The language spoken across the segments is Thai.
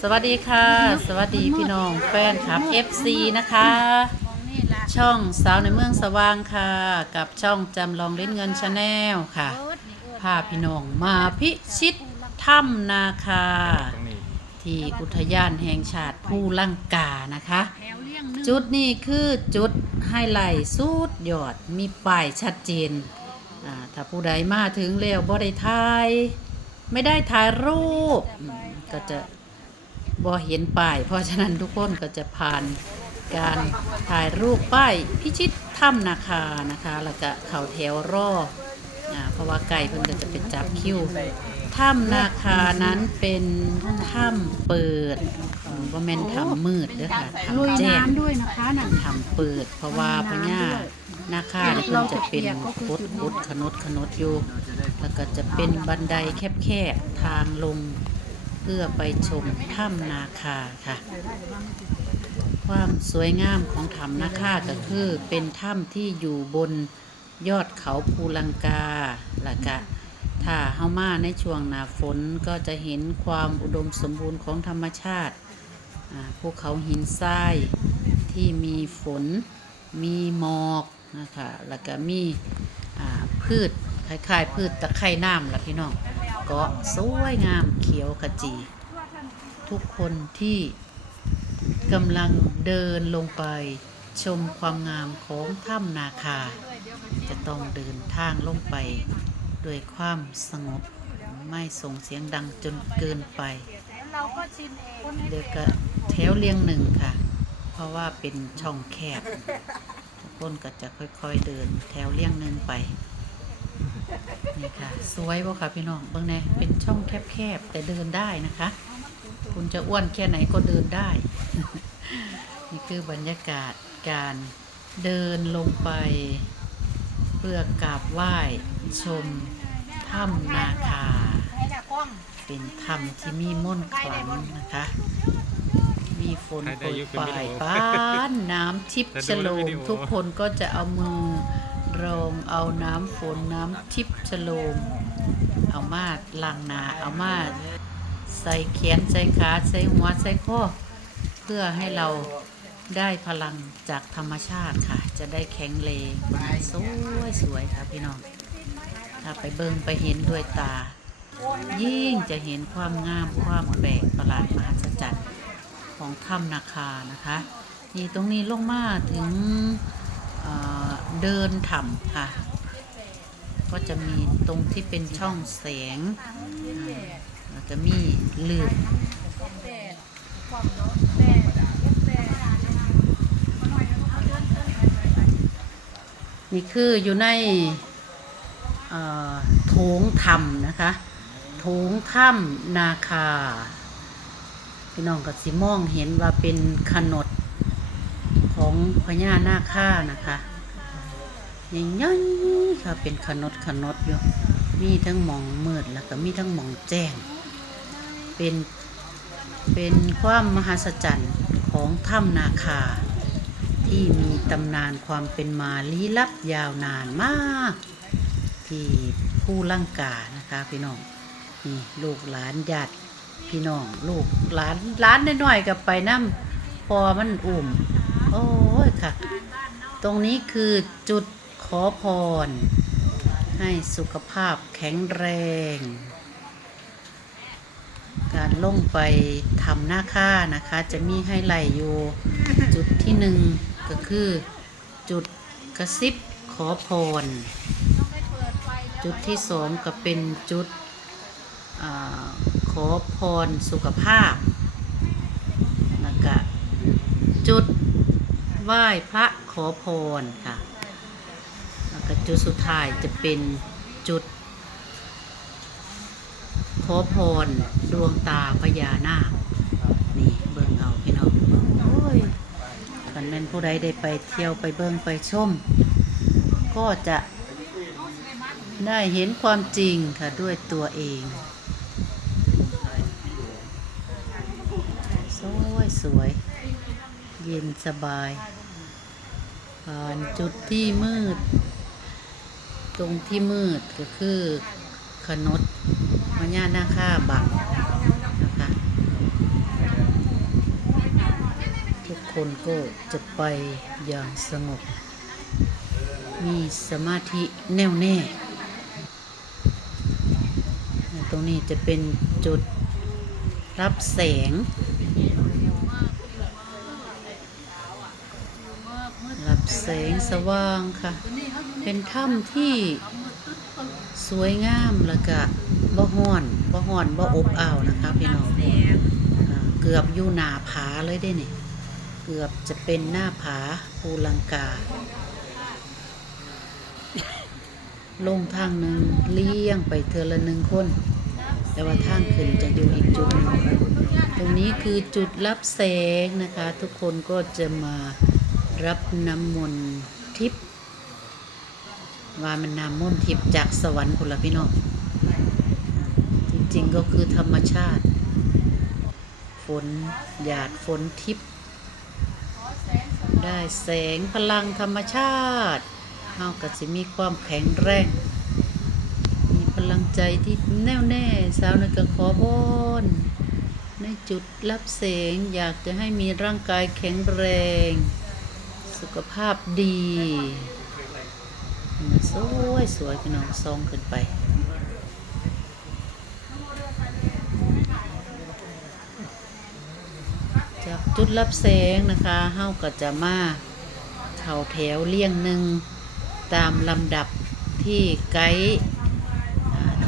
สวัสดีค่ะ สวัสดีพี่น้องแฟนคลับ FC นะคะ ช่องสาวในเมืองสว่างค่ะ กับช่องจำลองเล่นเงินชาแนลค่ะพาพี่น้องมาพิชิตถ้ำนาคา ที่อุทยานแห่งชาติภูลังกานะคะ จุดนี้คือจุดไฮไลท์สุดยอดมีป้ายชัดเจนถ้าผู้ใดมาถึงแล้วบ่ได้ถ่าย ไม่ได้ถ่ายรูปก็จะ บ่เห็นป้าย เพราะฉะนั้นทุกคนก็จะผ่านการถ่ายรูปป้ายพิชิตถ้ำนาคานะคะ แล้วก็เข่าแถวรออ่าเพราะว่าไก่เพิ่นก็จะไปจับคิวถ้ำนาคานั้นเป็นถ้ำเปิดอืมบ่แม่นถ้ำมืดเด้อค่ะถ้ำแจ้งน้ำด้วยนะคะนั่นทำเปิด เพราะว่าพญานาคาเพิ่นจะเป็นคดคดขนดขนดอยู่ แล้วก็จะเป็นบันไดแคบๆทางลง พื่อไปชมถ้ำนาคาค่ะ ความสวยงามของถ้ำนาคาก็คือเป็นถ้ำที่อยู่บนยอดเขาภูลังกาล้วก็ถ้าเฮามาในช่วงหน้าฝนก็จะเห็นความอุดมสมบูรณ์ของธรรมชาติภูเขาหินทรายที่มีฝนมีหมอกนะคะแล้วก็มีพืชคล้ายๆ พืชตะไคร่น้ำละพี่น้อง เกาะสวยงามเขียวขจี ทุกคนที่กำลังเดินลงไปชมความงามของถ้ำนาคา จะต้องเดินทางลงไปด้วยความสงบไม่ส่งเสียงดังจนเกินไปเราก็ชิมเองเด็กก็แถวเรียงหนึ่งค่ะ เพราะว่าเป็นช่องแคบทุกคนก็จะค่อยๆเดินแถวเรียงหนึ่งไป นี่ค่ะ สวยบ่ค่ะพี่น้องเบิ่งแน่เป็นช่องแคบๆแต่เดินได้นะคะ คุณจะอ้วนแค่ไหนก็เดินได้ นี่คือบรรยากาศการเดินลงไป เพื่อกราบไหว้ชมถ้ำนาคาให้น่ะกล้องเป็นธรรมที่มีม่นต์ขลังนะคะ มีฝนโปรยปลายป้านน้ำทิพย์ฉโลมทุกคนก็จะเอามือ รองเอาน้ำฝนน้ำทิพย์ฉโลมเอามาล้างหนาเอามาใส่แขนใส่ขาใส่หัวใส่ข้อเพื่อให้เราได้พลังจากธรรมชาติค่ะ จะได้แข็งแรงสวยสวยๆค่ะพี่น้อง ถ้าไปเบิ่งไปเห็นด้วยตา ยิ่งจะเห็นความงามความแปลกประหลาดมหัศจรรย์ของถ้ำนาคานะคะ นี่ตรงนี้ลงมาถึง เดินถ้ำค่ะ ก็จะมีตรงที่เป็นช่องแสงอ่าแล้วก็มีลืบนี่คืออยู่ในโถงถ้ำนะคะโถงถ้ำนาคา พี่น้องก็สิมองเห็นว่าเป็นขนดของพญานาคานะคะ ใหญ่ๆค่ะเป็นขนดขนดอยู่มีทั้งหมองมืดแล้วก็มีทั้งหมองแจ้ง เป็นเป็นความมหัศจรรย์ของถ้ำนาคา ที่มีตำนานความเป็นมาลี้ลับยาวนานมาก ที่ผู้ลังกานะคะพี่น้องนี่ลูกหลานญาติพี่น้องลูกหลานหลานน้อยๆกับไปน้ำพอมันอุ่ม โอ้ยค่ะ ตรงนี้คือจุด ขอพร ให้สุขภาพแข็งแรง การลงไปทำหน้าค่านะคะ จะมีให้ไหลอยู่ จุดที่หนึ่งก็คือจุดกระซิบขอพร จุดที่สองก็เป็นจุดอขอพรสุขภาพแล้วก็จุดไหว้พระขอพรค่ะ จุดสุดท้ายจะเป็นจุด ขอพรดวงตาพญานาคนี่เบิ่งเอาพี่น้องโอ้ยคันแม่นผู้ใดได้ไปเที่ยวไปเบิ่งไปชม ก็จะได้เห็นความจริงค่ะด้วยตัวเองสวยสวย เย็นสบายผ่านจุดที่มืด ตรงที่มืดก็คือขนดพญานาค่าบังนะคะทุกคนก็จะไปอย่างสงบ มีสมาธิแน่วแน่ ตรงนี้จะเป็นจุดรับแสง รับแสงสว่างค่ะ เป็นถ้ำที่สวยงามแล้วก็บ่ฮ้อนบ่ฮ้อนบ่อบอ้าวนะคะพี่น้องเกือบอยู่หนาผาเลยได้เนี่ยเกือบจะเป็นหน้าผาภูลังกา ลงทางหนึ่งเลี้ยงไปเทอละหนึ่งคน แต่ว่าทางขึ้นจะอยู่อีกจุดหนึ่งตรงนี้คือจุดรับแสงนะคะ ทุกคนก็จะมารับน้ำมนต์ทิพย์ ว่ามันนำมนต์ทิพย์จากสวรรค์คนละพี่น้อง จริงๆก็คือธรรมชาติ ฝนหยาดฝนทิพย์ได้แสงพลังธรรมชาติเฮาก็จะมีความแข็งแรง มีพลังใจที่แน่วแน่ สาวนักก็ขอพรในจุดรับแสงอยากจะให้มีร่างกายแข็งแรง สุขภาพดี สวยสวยพี่น้องซองขึ้นไปจากจุดรับแสงนะคะเฮาก็จะมาเข่าแถวเลี่ยงหนึ่งตามลำดับที่ไกด์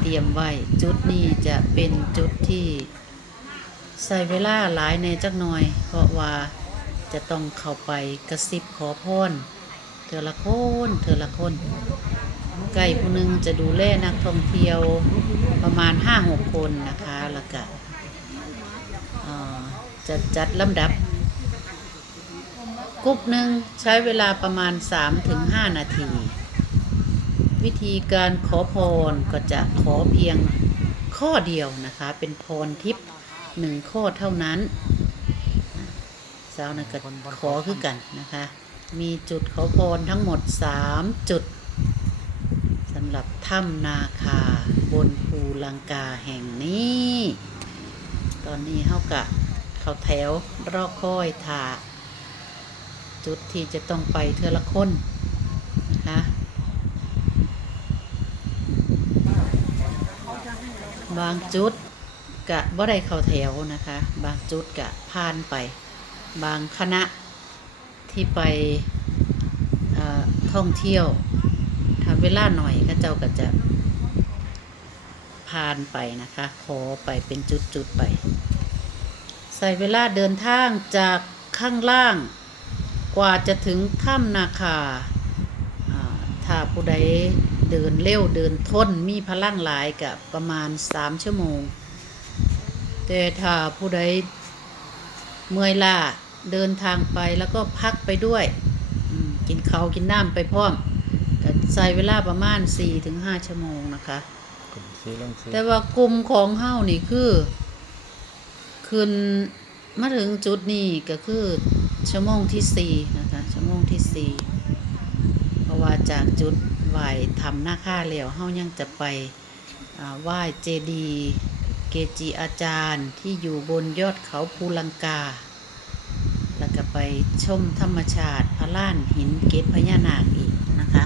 เตรียมไว้ จุดนี้จะเป็นจุดที่ใส่เวลาหลายในจักหน่อย เพราะว่าจะต้องเข้าไปกระซิบขอพร เธอละคนเธอละคนไก่ผู้หนึงจะดูแลนักท่องเที่ยวประมาณ5-6คนนะคะแล้วก็จะจัดลำดับกรุ๊ปหนึ่งใช้เวลาประมาณ 3-5 นาที วิธีการขอพรก็จะขอเพียงข้อเดียวนะคะ เป็นพรทิพย์หนึ่งข้อเท่านั้นสาวนะก็ขอคือกันนะคะ มีจุดเขอพรทั้งหมด 3 จุดสำหรับถ้ำนาคาบนภูลังกาแห่งนี้ ตอนนี้เฮากะเขาแถวรอคอยถาจุดที่จะต้องไปเทอละคนนะคะบางจุดกะบ่ได้เข้าแถวนะคะ บางจุดกะผ่านไป บางคณะ ที่ไปท่องเที่ยวทำเวลาหน่อยก็เจ้าก็จะผ่านไปนะคะ ขอไปเป็นจุดๆไป ใส่เวลาเดินทางจากข้างล่างกว่าจะถึงถ้ำนาคาถ้าผู้ใดเดินเร็วเดินทนมีพลังหลายกับประมาณสามชั่วโมง แต่ถ้าผู้ใดเมื่อยล้า เดินทางไปแล้วก็พักไปด้วยอืมกินข้าวกินน้ำไปพร้อมก็ใส่เวลาประมาณ4-5ชั่วโมงนะคะสีลงสีแต่ว่ากลุ่มของเฮานี่คือขึ้นมาถึงจุดนี้ก็คือชั่วโมงที่สี่นะคะชั่วโมงที่สี่เพราะว่าจากจุดไหว้ทำหน้าค่าแล้วเฮายังจะไปอ่าไหว้เจดีย์เกจิอาจารย์ที่อยู่บนยอดเขาภูลังกาแล้วก็ ไปชมธรรมชาติพระล้านหินเกตพญานาคอีกนะคะ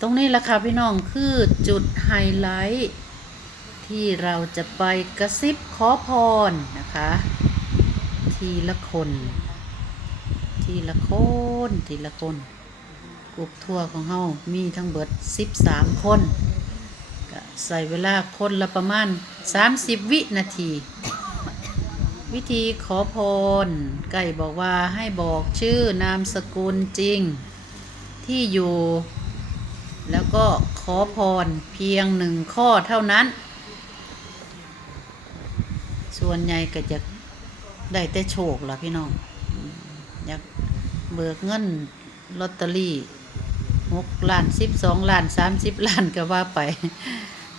ตรงนี้แหละค่ะพี่น้องคือจุดไฮไลท์ที่เราจะไปกระซิบขอพรนะคะ ทีละคน ทีละคน ทีละคนกลุ่มทัวร์ของเฮามีทั้งเบิด 13 คน ใส่เวลาคนละประมาณ 30 วินาที วิธีขอพร ไก่บอกว่าให้บอกชื่อนามสกุลจริง ที่อยู่ แล้วก็ขอพรเพียงหนึ่งข้อเท่านั้น ส่วนใหญ่ก็จะได้แต่โชคล่ะพี่น้องอืมอยากเบิกเงินลอตเตอรี่หกล้านสิบสองล้านสามสิบล้านก็ว่าไป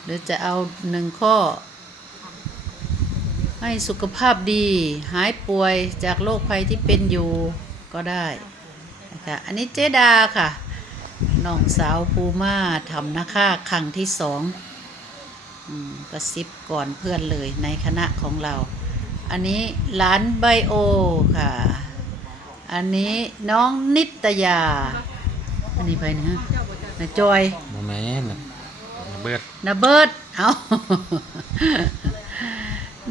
หรือจะเอาหนึ่งข้อ ให้สุขภาพดี หายป่วยจากโรคภัยที่เป็นอยู่ก็ได้นะคะอันนี้เจดาค่ะนน้องสาวภูมาทำนาค่าครั้งที่สองอืมกระซิบก่อนเพื่อนเลยในคณะของเรา อันนี้หลานไบโอค่ะ อันนี้น้องนิตยา อันนี้ไปนะนะจอยโมแมนน่ะเบิดนาเบิร์ดเอา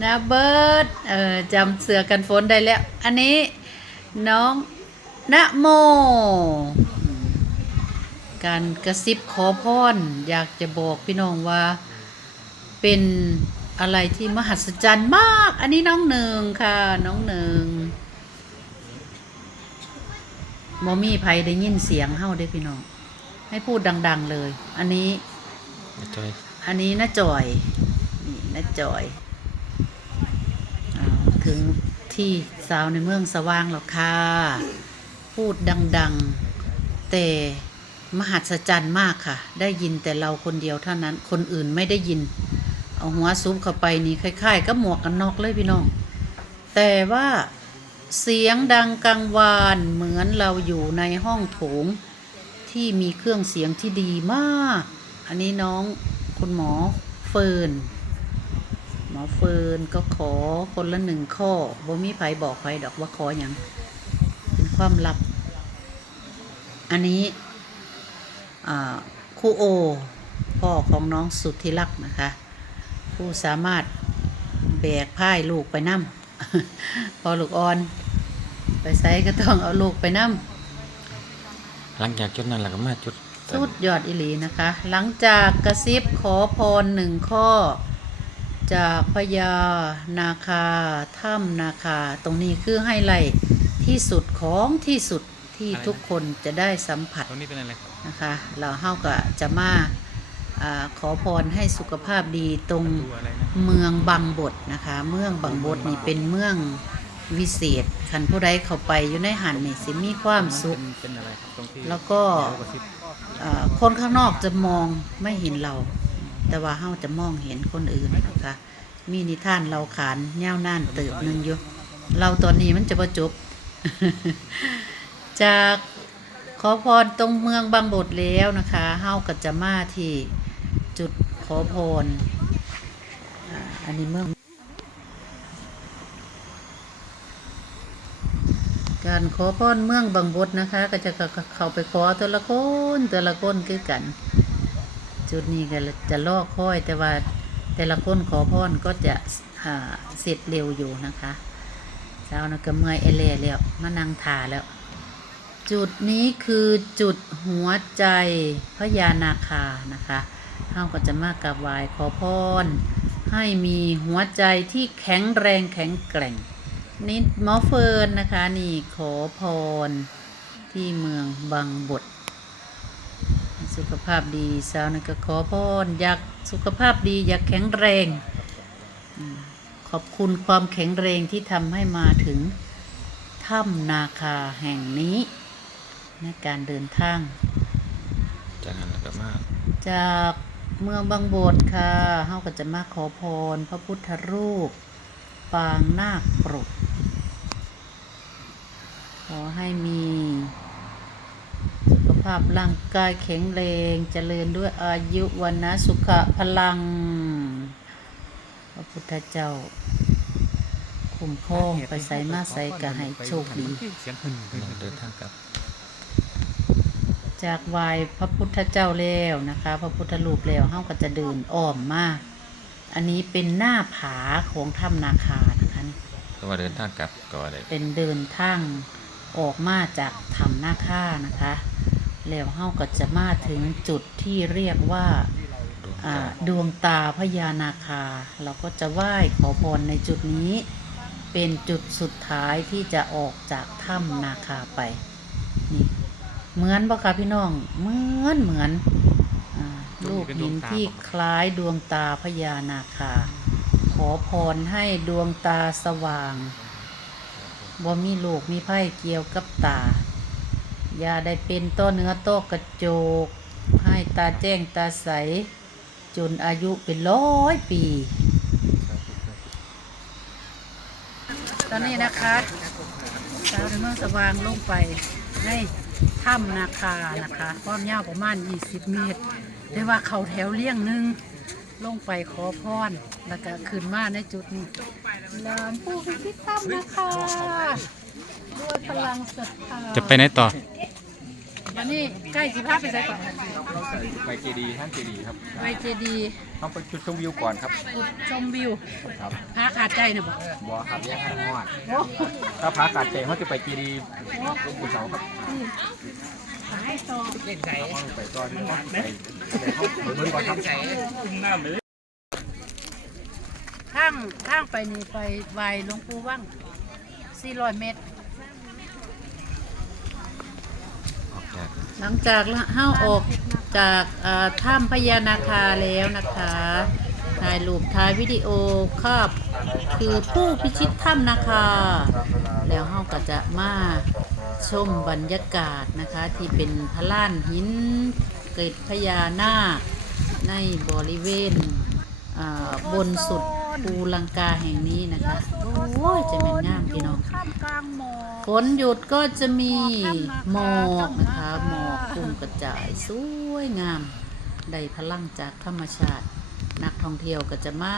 นาเบิร์ดเออจำเสือกันฝนได้แล้ว อันนี้น้องนะโม การกระซิบขอพรอยากจะบอกพี่น้องว่าเป็นอะไรที่มหัศจรรย์มาก อันนี้น้องหนึ่งค่ะ น้องหนึ่งมอมี่ไผได้ยินเสียงเฮ้าได้พี่น้อง ให้พูดดัง ๆเลย อันนี้ อันนี้น้าจอย นี่น้าจอย ถึงที่สาวในเมืองสว่างแล้วค่ะ พูดดัง ๆ แต่มหัศจรรย์มากค่ะ ได้ยินแต่เราคนเดียวเท่านั้น คนอื่นไม่ได้ยิน เอาหัวซุปเข้าไปนี่คล้ายๆ ก็หมวกกันน็อกเลยพี่น้อง แต่ว่าเสียงดังกังวานเหมือนเราอยู่ในห้องโถงที่มีเครื่องเสียงที่ดีมาก อันนี้น้องคุณหมอเฟิร์น มอเฟิร์นก็ขอคนละหนึ่งข้อบ่มีไผบอกไผดอกว่าขออย่างเป็นความลับ อันนี้อ่าครูโอ พ่อของน้องสุดที่รักนะคะ ผู้สามารถแบกพ่ายลูกไปนั่มพอลูกอ่อน ไปไซก็ต้องเอาลูกไปนั่มหลังจากจุดนั้นเราก็มาจุดสุดยอดอิหลีนะคะ หลังจากกระซิบขอพรหนึ่งข้อ จากพญานาคาถ้ำนาคา ตรงนี้คือให้ไลท์ที่สุดของที่สุดที่ทุกคนจะได้สัมผัสตรงนี้เป็นอะไรครับนะคะ เราเฮาก็จะมาอาขอพรให้สุขภาพดีตรงตัวอะไรนะเมืองบางบดนะคะ เมืองบางบดนี่เป็นเมืองวิเศษคันผู้ใดเข้าไปอยู่ในหันนี่สิมีความสุขเป็นอะไรครับตรงที่แล้วก็เดี๋ยวกระซิบเอ่อคนข้างนอกจะมองไม่เห็นเรา แต่ว่าเฮาจะมองเห็นคนอื่นนะคะ มีนิทานเราขานเง่าวนานเติบหนึ่งอยู่ เราตอนนี้มันจะประจบ จากขอพรตรงเมืองบางบทแล้วนะคะเฮาก็จะมาที่จุดขอพรอันนี้เมืองการขอพรเมืองบางบทนะคะ ก็จะเข้าไปขอแต่ละคนแต่ละคนคือกัน จุดนี้ก็จะลอกค่อยแต่ว่าแต่ละคนขอพรก็จะเสร็จเร็วอยู่นะคะเช้านะก็เมื่อยเอเล่แล้วมานั่งทาแล้ว จุดนี้คือจุดหัวใจพญานาคานะคะเราก็จะมากราบไหว้ขอพรให้มีหัวใจที่แข็งแรงแข็งแกร่งนี่หมอเฟิร์นนะคะ นี่ขอพรที่เมืองบางบท สุขภาพดีสาวนั่นก็ขอพรอยากสุขภาพดีอยากแข็งแรงขอบคุณความแข็งแรงที่ทำให้มาถึงถ้ำนาคาแห่งนี้ในการเดินทาง จากนั้นเราก็มาจากเมืองบางบทค่ะเฮาก็จะมาขอพร พระพุทธรูป ปางนาคปรกขอให้มีสุข ภาพร่างกายแข็งแรงเจริญด้วยอายุวันนะสุขะพลัง พระพุทธเจ้า คุ้มครองไปใส่มาใส่ก็ให้โชคดีเสียงหึ่งเดินทางกลับ จากไหวายพระพุทธเจ้าแล้วนะคะ พระพุทธรูปแล้วเฮาก็จะเดินอ้อมมาอันนี้เป็นหน้าผาของถ้ำนาคานะคะนี่เพราะว่าเดินทางกลับก็อะไรเป็นเดินทางออกมาจากถ้ำนาคานะคะ แล้วเฮาก็จะมาถึงจุดที่เรียกว่าดวงตาพญานาคา เราก็จะไหว้ขอพรในจุดนี้ เป็นจุดสุดท้ายที่จะออกจากถ้ำนาคาไปนี่เหมือนปะคะพี่น้อง เหมือนเหมือนลูกหินที่คล้ายดวงตาพญานาคา ขอพรให้ดวงตาสว่างบ่มีโลกมีไพ่เกี่ยวกับตา อย่าได้เป็นต้อเนื้อต้อกระจก ให้ตาแจ้งตาใส จนอายุเป็นร้อยปี ตอนนี้นะคะสาวในเมืองสว่างลงไปให้ถ้ำนาคานะคะความยาวประมาณ 20 เมตรแต่ว่าเขาแถวเลี่ยงหนึ่งลงไปขอพรแล้วก็ขึ้นมาในจุดนี้ลานผู้พิชิตถ้ำนะคะ ด้วยพลังศรัทธาจะไปไหนต่อ วันนี้ใกล้สิภาพไปใส่ก่อนไปเจดีย์ท่านเจดีย์ครับไปเจดีย์ต้องไปจุดชมวิวก่อนครับจุดชมวิวครับพระขาดใจนะบอกบัวครับแยกทางงอดโอ้ถ้าพระกาดเจเขาจะไปเจดีย์หลวงปู่เสาครับขายต่อต้องไปต่อที่ไปไปเข้าไปเบิ่งก่อนครับข้างข้างไปนี่ไปไหวหลวงปู่ว่าง400 เมตร ออกจาก หลังจากเฮ้าออกจากเอ่อถ้ำพญานาคาแล้วนะคะถ่ายรูปถ่ายวิดีโอครอบคือผู้พิชิตถ้ำนาคา แล้วเฮาก็จะมาชมบรรยากาศนะคะ ที่เป็นพระล้านหินเกร็ดพญานาคในบริเวณอ่าบนสุดภูลังกาแห่งนี้นะคะ โอ้ยจะแม่นงามพี่น้องท่ามกลางหมอกฝนหยุดก็จะมีหมอกนะคะหมอก กลุ่มกระจายสวยงามได้พลังจากธรรมชาติ นักท่องเที่ยวก็จะมา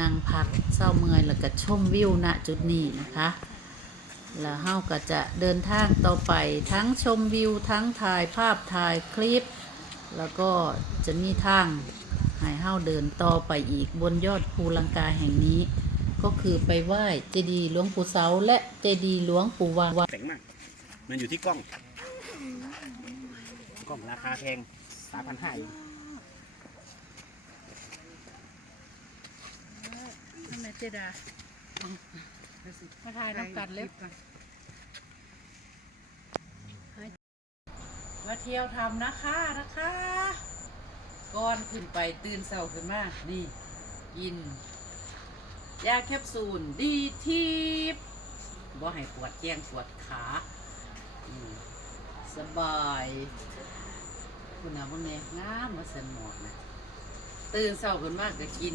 นั่งพักเศร้าเมื่อยแล้วก็ชมวิวณจุดนี้นะคะ แล้วเฮาก็จะเดินทางต่อไปทั้งชมวิวทั้งถ่ายภาพถ่ายคลิป แล้วก็จะมีทางให้เฮาเดินต่อไปอีกบนยอดภูลังกาแห่งนี้ ก็คือไปไหว้เจดีย์หลวงปู่เสาและเจดีย์หลวงปู่วางแสงมากมันอยู่ที่กล้อง กล้องราคาแพงสามพันห้านั่นแหละเจดามาถ่ายน้ำกัดเล็บมาเที่ยวทำนะคะนะคะก่อนขึ้นไปตื่นเช้าขึ้นมา นี่ กิน ยาแคปซูลดีทิพย์บ่ให้ปวดแจ้งปวดขา สบายคุณอาบ่เนี่ยงามมาสนหมอกนะตื่นเช้าขึ้นมาก็กิน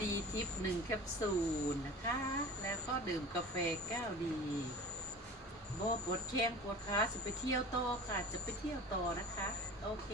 ดีทิปหนึ่งแคปซูลนะคะ แล้วก็ดื่มกาแฟแก้วดีโบปวดแข้งปวดขาจะไปเที่ยวโตค่ะ จะไปเที่ยวต่อนะคะ โอเค